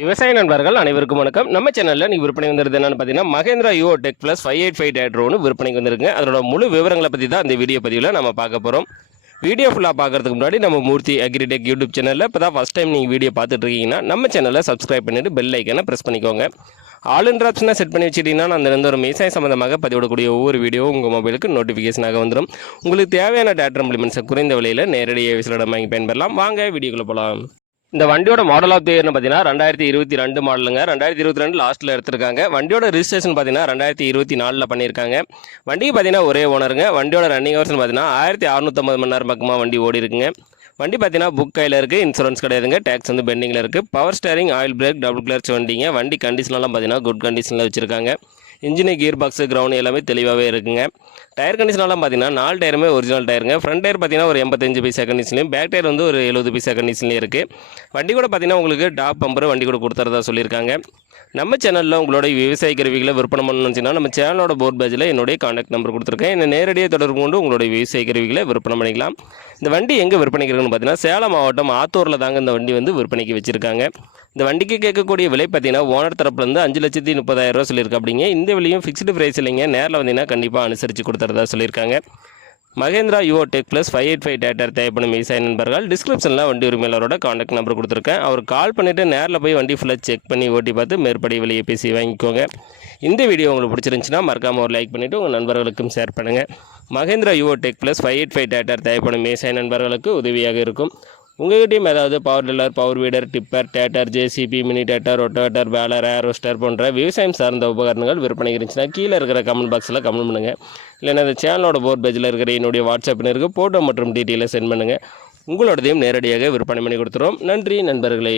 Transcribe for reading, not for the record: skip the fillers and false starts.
விவசாய நண்பர்கள் அனைவருக்கும் வணக்கம். நம்ம சேனலில் நீங்கள் விற்பனை வந்துருது என்னன்னு பார்த்தீங்கன்னா Mahindra Yuvo tech plus 585 tractor ஒன்று விற்பனைக்கு வந்துருக்குங்க. அதோட முழு விவரங்களை பற்றி தான் இந்த வீடியோ பதிவில் நம்ம பார்க்க போகிறோம். வீடியோ ஃபுல்லாக பார்க்கறதுக்கு முன்னாடி நம்ம மூர்த்தி அக்ரிடெக் யூடியூப் சேனலில் இப்போ தான் ஃபஸ்ட் டைம் நீங்கள் வீடியோ பார்த்துட்டு இருக்கீங்கன்னா நம்ம சேனலை சப்ஸ்கிரைப் பண்ணிவிட்டு பெல் ஐக்கனை ப்ரெஸ் பண்ணிக்கோங்க. ஆல் இன் ஆப்ஷனை செட் பண்ணி வச்சுக்கிட்டீங்கன்னா அந்த எந்த ஒரு விவசாயம் சம்மந்தமாக பதிவிடக்கூடிய ஒவ்வொரு வீடியோவும் உங்கள் மொபைலுக்கு நோட்டிஃபிகேஷனாக வந்துடும். உங்களுக்கு தேவையான டிராக்டர் இம்ப்ளிமெண்ட்ஸை குறைந்த விலையில் நேரடியாக விசிலிடம் வாங்கி பயன்பெறலாம். வாங்க வீடியோக்குள்ளே போகலாம். இந்த வண்டியோட மாடல் ஆஃப் தி இயர்னு பார்த்தீங்கன்னா 2022 மாடலுங்க. 2022 லாஸ்ட்டில் எடுத்திருக்காங்க. வண்டியோட ரிஜிஸ்ட்ரேஷன் பார்த்தீங்கன்னா 2024 பண்ணியிருக்காங்க. வண்டிக்கு பார்த்தீங்கன்னா ஒரே ஓனருங்க. வண்டியோட ரன்னிங் ஹவர்ஸ்னு பார்த்தீங்கன்னா 1650 மணி நேரம் பக்கமாக வண்டி ஓடி இருக்குங்க. வண்டி பார்த்தீங்கன்னா புக் கையில் இருக்குது, இன்சூரன்ஸ் கிடையாதுங்க, டேக்ஸ் வந்து பெண்டிங்கில் இருக்குது. Power steering, oil brake, double clutch வண்டிங்க. வண்டி கண்டிஷன்லாம் பார்த்தீங்கன்னா குட் கண்டிஷனில் வச்சுருக்காங்க. இன்ஜினு, கியர் பாக்ஸு, கிரவுண்ட் எல்லாமே தெளிவாகவே இருக்குங்க. டயர் கண்டிஷனெலாம் பார்த்தீங்கன்னா 4 டயருமே ஒரிஜினல் டயருங்க. ஃப்ரண்ட் டயர் பார்த்தீங்கன்னா ஒரு 85 பைசா கண்டிஷன்லையும், பேக் டயர் வந்து ஒரு 70 பைசா கண்டிஷன்லையும் இருக்குது. வண்டி கூட பார்த்தீங்கன்னா உங்களுக்கு டாப் பம்பர் வண்டி கூட கொடுத்துறதா சொல்லியிருக்காங்க. நம்ம சேனலில் உங்களோட விவசாய கருவிகளை விற்பனை பண்ணணும்னுச்சுன்னா நம்ம சேனலோட போர்ட் பேஜில் என்னுடைய கான்டாக்ட் நம்பர் கொடுத்துருக்கேன். என்னை நேரடியாக தொடர்பு கொண்டு உங்களுடைய விவசாய கருவிகளை விற்பனை பண்ணிக்கலாம். இந்த வண்டி எங்கே விற்பனைக்கு இருக்குன்னு பார்த்தீங்கன்னா சேலம் மாவட்டம் ஆத்தூரில் தாங்க இந்த வண்டி வந்து விற்பனைக்கு வச்சுருக்காங்க. இந்த வண்டிக்கு கேட்கக்கூடிய விலை பார்த்தீங்கன்னா ஓனர் தரப்புலேருந்து 5,30,000 சொல்லியிருக்கு. அப்படிங்க இந்த விலையும் ஃபிக்ஸ்டு ப்ரைஸ் இல்லைங்க. நேரில் வந்தீங்கன்னா கண்டிப்பாக அனுசரித்து கொடுத்துறதா சொல்லியிருக்காங்க. Mahindra Yuvo tech plus 585 tractor தேவைப்படும் விவசாய நண்பர்கள் டிஸ்கிரிப்ஷனில் வண்டி உரிமையாளரோட கான்டாக்ட் நம்பர் கொடுத்துருக்கேன். அவர் கால் பண்ணிவிட்டு நேரில் போய் வண்டி ஃபுல்லாக செக் பண்ணி ஓட்டி பார்த்து மேற்படி விலையை பேசி வாங்கிக்கோங்க. இந்த வீடியோ உங்களுக்கு பிடிச்சிருந்துச்சுன்னா மறக்காமல் ஒரு லைக் பண்ணிவிட்டு உங்கள் நண்பர்களுக்கும் ஷேர் பண்ணுங்கள். Mahindra Yuvo tech plus 585 tractor தேவைப்படும் விவசாய நண்பர்களுக்கு உதவியாக இருக்கும். உங்கள்கிட்டையும் ஏதாவது power tiller, power weeder, tipper, டேட்டர், ஜேசிபி, மினி டேட்டர், ரொட்டோவேட்டர், பேலர், ஏரோஸ்டர் போன்ற விவசாயம் சார்ந்த உபகரணங்கள் விற்பனை இருந்துச்சுன்னா கீழே இருக்கிற கமெண்ட் பாக்ஸில் கமெண்ட் பண்ணுங்கள். இல்லைன்னா இந்த சேனலோட போர்ட் பேஜில் இருக்கிற என்னுடைய வாட்ஸ்அப் இருக்குது, ஃபோட்டோ மற்றும் டீட்டெயிலை சென்ட் பண்ணுங்கள். உங்களோடதையும் நேரடியாக விற்பனை பண்ணி கொடுத்துருவோம். நன்றி நண்பர்களே.